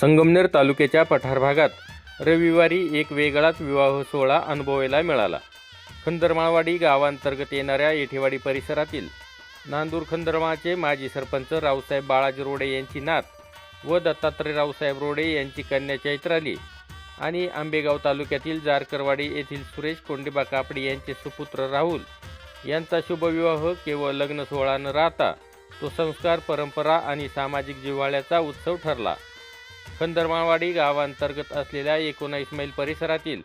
संगमनेर तालुक्याच्या पठार भागात रविवारी एक वेगळाच विवाह सोहळा अनुभवायला मिळाला. खंदरमाळवाडी गावांतर्गत येणाऱ्या येठेवाडी परिसरातील नांदूर खंदरमाळचे माजी सरपंच रावसाहेब बाळाजी रोडे यांची नात व दत्तात्रय रावसाहेब रोडे यांची कन्या चैत्राली आणि आंबेगाव तालुक्यातील जारकरवाडी येथील सुरेश कोंडीबा कापडी यांचे सुपुत्र राहुल यांचा शुभविवाह केवळ लग्न सोहळा न राहता तो संस्कार, परंपरा आणि सामाजिक जिव्हाळ्याचा उत्सव ठरला. खंदरमाळवाडी गावांतर्गत असलेल्या 19 मैल परिसरातील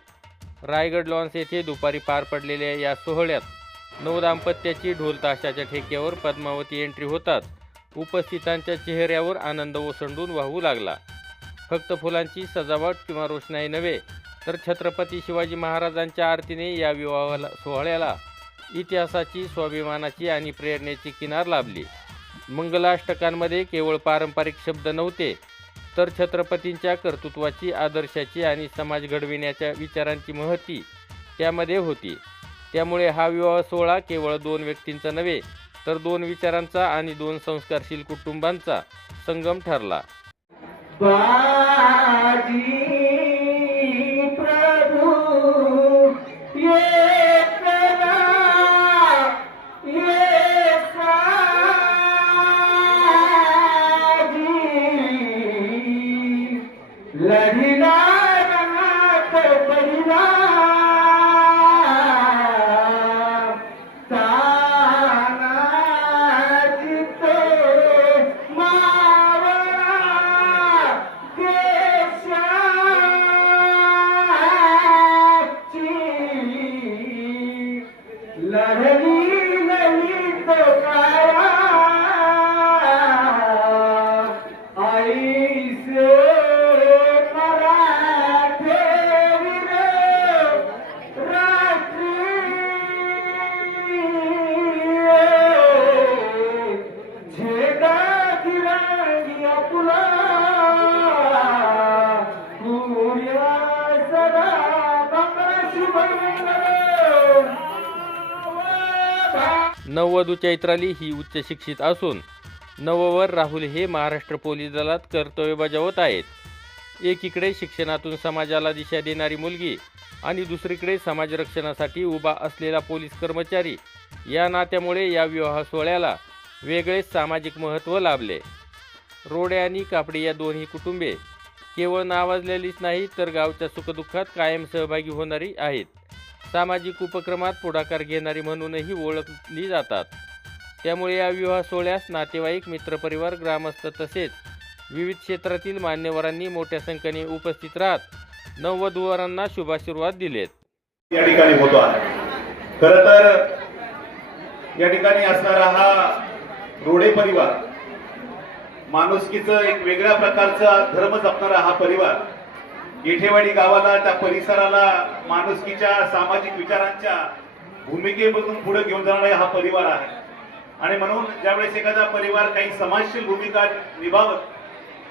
रायगड लॉन्स येथे दुपारी पार पडलेल्या या सोहळ्यात नवदाम्पत्याची ढोल ताशाच्या ठेक्यावर पद्मावती एंट्री होताच उपस्थितांच्या चेहऱ्यावर आनंद ओसंडून वाहू लागला. फक्त फुलांची सजावट किंवा रोषणाई नव्हे तर छत्रपती शिवाजी महाराजांच्या आरतीने या विवाह सोहळ्याला इतिहासाची, स्वाभिमानाची आणि प्रेरणेची किनार लाभली. मंगलाष्टकांमध्ये केवळ पारंपरिक शब्द नव्हते तर छत्रपतींच्या कर्तृत्वाची, आदर्शाची आणि समाज घडविण्याच्या विचारांची महती त्यामध्ये होती. त्यामुळे हा विवाह सोहळा केवळ 2 व्यक्तींचा नव्हे तर 2 विचारांचा आणि 2 संस्कारशील कुटुंबांचा संगम ठरला. नववधू चैत्राली ही उच्च शिक्षित असून नववर राहुल हे महाराष्ट्र पोलीस दलात कर्तव्य बजावत आहेत. एकीकडे शिक्षणातून समाजाला दिशा देणारी मुलगी आणि दुसरीकडे समाजरक्षणासाठी उभा असलेला पोलीस कर्मचारी या नात्यामुळे या विवाह सोहळ्याला वेगळेच सामाजिक महत्त्व लाभले. रोडे आणि कापडी या दोन्ही कुटुंबे केवळ नावाजलेलीच नाही तर गावच्या सुखदुःखात कायम सहभागी होणारी आहेत. सामाजिक उपक्रमात पुढाकार घेणारी म्हणूनही ओळखली जातात. त्यामुळे या विवाह सोहळ्यास नातेवाईक, मित्रपरिवार, ग्रामस्थ तसेच विविध क्षेत्रातील मान्यवरांनी मोठ्या संख्येने उपस्थित राहत नववधूवरांना शुभाशीर्वाद दिलेत. या ठिकाणी होतो आहे. खरं तर या ठिकाणी असणारा हा रोडे परिवार माणुसकीचं एक वेगळ्या प्रकारचा धर्म जपणारा हा परिवार येठेवाडी गावाला, त्या परिसराला माणुसकीच्या, सामाजिक विचारांच्या भूमिकेमधून पुढे घेऊन जाणारा हा परिवार आहे. आणि म्हणून ज्यावेळेस एखादा परिवार काही समाजशील भूमिका निभावत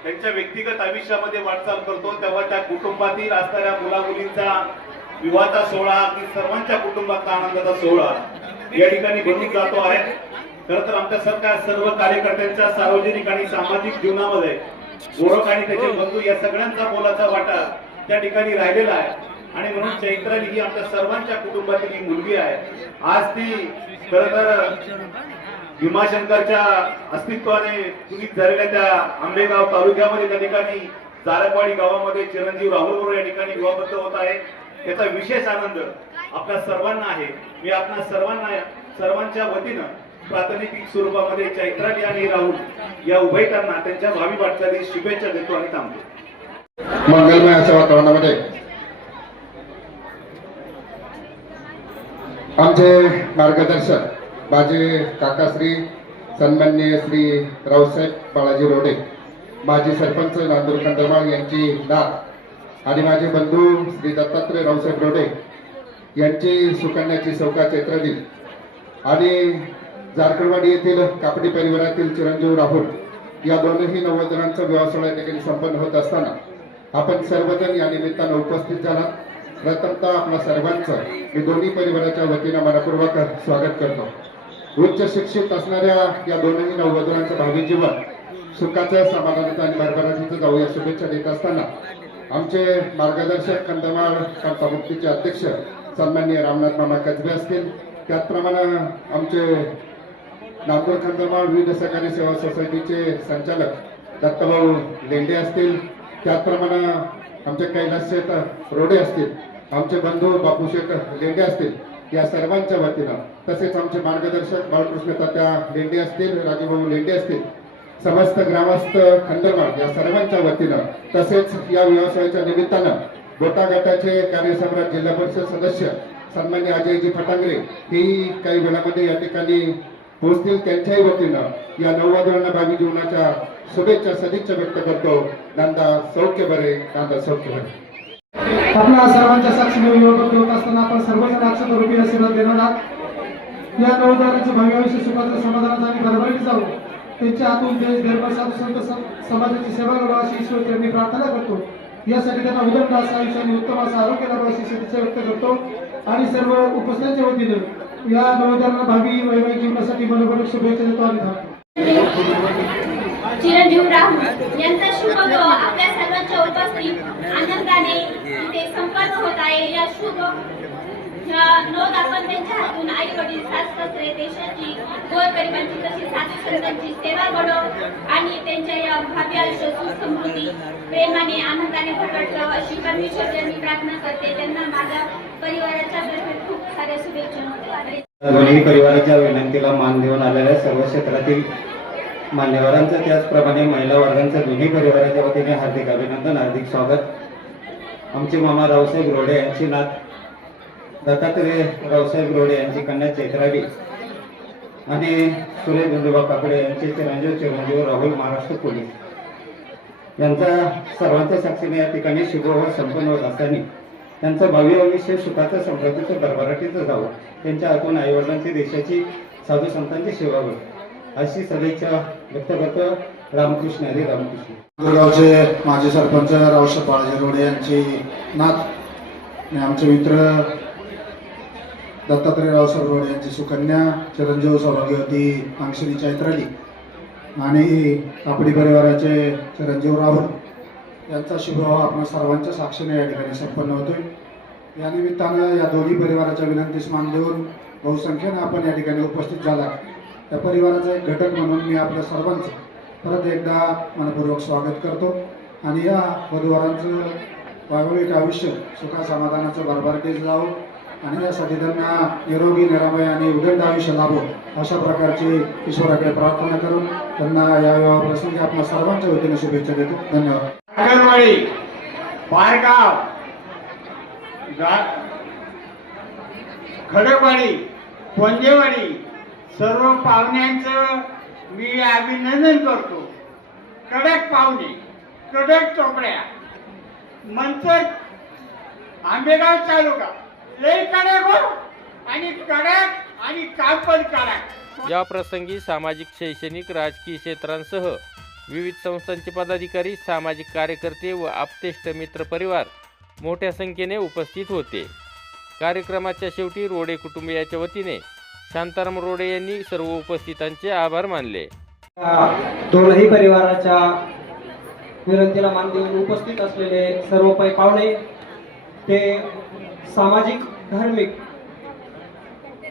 त्यांच्या व्यक्तिगत आयुष्यामध्ये वाटचाल करतो तेव्हा त्या कुटुंबातील असणाऱ्या मुलामुलींचा विवाहाचा सोहळा अगदी सर्वांच्या कुटुंबातला आनंदाचा सोहळा या ठिकाणी बनून जातो आहे. खरं तर आमच्यासारख्या सर्व कार्यकर्त्यांच्या सार्वजनिक आणि सामाजिक जीवनामध्ये गोरख आणि त्याचे बंधू या सगळ्यांचा मोलाचा वाटा त्या ठिकाणी राहिलेला आहे. आणि म्हणून चैत्राली ही आमच्या सर्वांच्या कुटुंबातील ही मुलगी आहे. आज ती खरं तर भीमाशंकरच्या अस्तित्वाने पुनीत झालेल्या त्या आंबेगाव तालुक्यामध्ये त्या ठिकाणी जारकवाडी गावामध्ये चिरंजीव राहुल रोडे या ठिकाणी विवाहबद्ध होत आहे. याचा विशेष आनंद आपल्या सर्वांना आहे. मी आपल्या सर्वांच्या वतीनं प्राथमिक स्वरूपामध्ये चैत्राली आणि राहुल या उभयतांना त्यांच्या भावी वाटचालीस शुभेच्छा देतो आणि थांबतो. मंगलमय अशा वातावरणामध्ये आमचे मार्गदर्शक माझे काकाश्री सन्माननीय श्री रावसाहेब बाळाजी रोडे, माजी सरपंच नांदूर खंदरमाळ यांची नात आणि माझे बंधू श्री दत्तात्रय रावसाहेब रोडे यांची सुकन्याची सौका चैत्राली आणि जारकरवाडी येथील कापडी परिवारातील चिरंजीव राहुल या दोनही नववधूंचा विवाह सोहळा ठिकाणी संपन्न होत असताना आपण सर्वजण या निमित्तानं उपस्थित झाला. प्रथमतः आपल्या सर्वांचं मी दोन्ही परिवाराच्या वतीनं मनपूर्वक स्वागत करतो. उच्च शिक्षित असणाऱ्या या दोनही नववधूंचं भावी जीवन सुखाचं समाधानाचं आणि भरभराटीचं जाऊ या शुभेच्छा देत असताना आमचे मार्गदर्शक कंदमाळ संस्थामुक्तीचे अध्यक्ष सन्माननीय रामनाथ मामा कसबे असतील, त्याचप्रमाणे आमचे नागपूर कंदमाळ विविध सहकारी सेवा सोसायटीचे संचालक दत्तभाऊ लेंडे असतील, त्याचप्रमाणे आमचे कैलास शेठ रोडे असतील, आमचे बंधू बापूशेठ लेंडे असतील, या सर्वांच्या वतीनं तसेच आमचे मार्गदर्शक बाळकृष्ण तात्या लेंडे असतील, राजूभाऊ लेंडे असतील, समस्त ग्रामस्थ खंडमाळ या सर्वांच्या वतीनं तसेच या व्यवसायाच्या निमित्तानं गोटा गटाचे कार्यसम्राट जिल्हा परिषद सदस्य सन्मान्य अजयजी फटांगरे ही काही वेळामध्ये या ठिकाणी पोहोचतील, त्यांच्याही वतीनं या नववधूंना भावी जीवनाच्या शुभेच्छा सदिच्छा व्यक्त करतो. नांदा सौख्य बरे, नांदा सौख्य बरे. आपल्या सर्वांच्या साक्षीने विवाह होत असताना आपण सर्वजण अक्षतरूपी आशीर्वाद देणार आहात. या नववधूंचे भावी आयुष्य सुखाचं समाधानाचं आणि भरभराटीत जाऊ, त्यांच्या हातून देश धर्म संत समाजाची सेवा करावी अशी ईश्वर मी प्रार्थना करतो. यासाठी त्यांना उदंड असं आयुष्य आणि उत्तम असं आरोग्य लाभावं अशी सदिच्छा व्यक्त करतो आणि सर्व उपस्थितांच्या वतीनं या नववधूंना भावी वैवाहिक जीवनासाठी मनोभाविक शुभेच्छा देतो आणि चिरंजीव राहुल यांचा शुभ आपल्या सर्वांच्या उपस्थित आनंदाने इथे संपन्न होत आहे. या शुभ नोंद आपण त्यांच्या हातून आई वडील सासरे देशाची गोरगरिबांची तशी साधू संतांची सेवा घडो आणि त्यांच्या या भावी आयुष्य सुख समृद्धी प्रेमाने आनंदाने भरभराटावं अशी परमेश्वराची मी प्रार्थना करते. त्यांना माझ्या परिवाराच्या तर्फे खूप साऱ्या शुभेच्छा. दोन्ही परिवाराच्या विनंतीला मान देऊन आलेल्या सर्व क्षेत्रातील मान्यवरांचं त्याचप्रमाणे महिला वर्गांचं दोन्ही परिवाराच्या वतीने हार्दिक अभिनंदन, हार्दिक स्वागत. आमचे मामा रावसाहेब रोडे यांची नात दत्तात्रय रावसाहेब रोडे यांची कन्या चैत्राली आणि सुरेश बंधुबा काकडे यांचे चिरंजीव राहुल महाराष्ट्र पोलीस यांचा सर्वांच्या साक्षीने या ठिकाणी शुभविवाह संपन्न होत असताना त्यांचं भावी आयुष्य सुखाचं समृद्धीचं भरभराटीचं जावं, त्यांच्या हातून आईवडिलांची देशाची साधू संतांची सेवा होईल अशी सदिच्छा व्यक्त करतो. रामकृष्ण हरी रामकृष्ण. गावचे माजी सरपंच रावसाहेब बाळाजी रोडे यांची नात आणि आमचे मित्र दत्तात्रय रावसाहेब रोडे यांची सुकन्या चिरंजीव सौभाग्यवती अंशिनी चैत्राली आणि कापडी परिवाराचे चिरंजीव राहुल यांचा शुभविवाह आपण सर्वांच्या साक्षीने या ठिकाणी संपन्न होतोय. या निमित्तानं या दोन्ही परिवाराच्या विनंतीस मान देऊन बहुसंख्येनं आपण या ठिकाणी उपस्थित झाला. त्या परिवाराचा एक घटक म्हणून मी आपल्या सर्वांचं परत एकदा मनपूर्वक स्वागत करतो आणि या वधूवरांचं वैवाहिक आयुष्य सुखा समाधानाचं भरभराटीत जावं आणि यासाठी त्यांना निरोगी निरामय आणि उदंड आयुष्य लाभो अशा प्रकारची ईश्वराकडे प्रार्थना करून त्यांना या विवाह प्रसंगी आपल्या सर्वांच्या वतीने शुभेच्छा देतो. धन्यवाद. अंगणवाडी, पारगाव, खडकवाडी, पंजेवाडी सर्व पाहुण्यांचं मी अभिनंदन करतो. कडक पाहुणे, कडक चोपड्या, मंचर आंबेगाव तालुका लई कडक हो आणि कडक आणि कापड कडक. या प्रसंगी सामाजिक, शैक्षणिक, राजकीय क्षेत्रांसह विविध संस्थांचे पदाधिकारी, सामाजिक कार्यकर्ते व आप्तेष्ट मित्र परिवार मोठ्या संख्येने उपस्थित होते. कार्यक्रमाच्या शेवटी रोडे कुटुंबियाच्या वतीने शांताराम रोडे यांनी सर्व उपस्थितांचे आभार मानले. दोनही परिवाराच्या विनंतीला मान देऊन उपस्थित असलेले सर्व पाहुणे, ते सामाजिक, धार्मिक,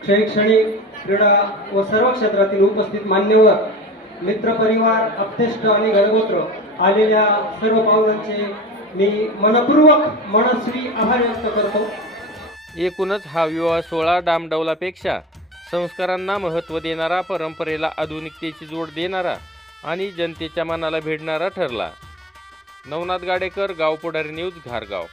शैक्षणिक, क्रीडा व सर्व क्षेत्रातील उपस्थित मान्यवर, मित्रपरिवार, आप्तेष्ट आणि गणगोत्र आलेल्या सर्व पाहुण्यांचे मी मनपूर्वक मनस्वी आभार व्यक्त करतो. एकूणच हा विवाह सोहळा डामडौलापेक्षा संस्कारांना महत्त्व देणारा, परंपरेला आधुनिकतेची जोड देणारा आणि जनतेच्या मनाला भिडणारा ठरला. नवनाथ गाडेकर, गाव पुढारी न्यूज, घारगाव.